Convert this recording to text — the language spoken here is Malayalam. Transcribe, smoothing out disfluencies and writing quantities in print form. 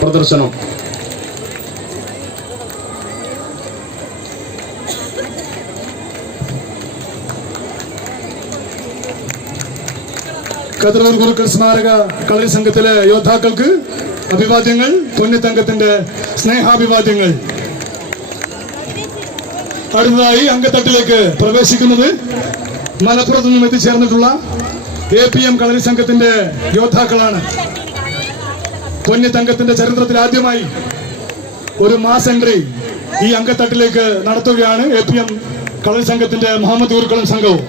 പ്രദർശനം കതിരൂർ ഗുരുക്കൾ സ്മാരക കളരി സംഘത്തിലെ യോദ്ധാക്കൾക്ക് അഭിവാദ്യങ്ങൾ. പൊന്നിത്തങ്കത്തിന്റെ സ്നേഹാഭിവാദ്യങ്ങൾ. അടുത്തതായി അങ്കത്തട്ടിലേക്ക് പ്രവേശിക്കുന്നത് മലപ്പുറത്തു നിന്നും എത്തിച്ചേർന്നിട്ടുള്ള APM കളരി സംഘത്തിന്റെ യോദ്ധാക്കളാണ്. പൊന്നിത്തങ്കത്തിന്റെ ചരിത്രത്തിൽ ആദ്യമായി ഒരു മാസ് എൻട്രി ഈ അങ്കത്തട്ടിലേക്ക് നടത്തുകയാണ് APM കളരി സംഘത്തിന്റെ മുഹമ്മദ് ഗുരുക്കളും സംഘവും.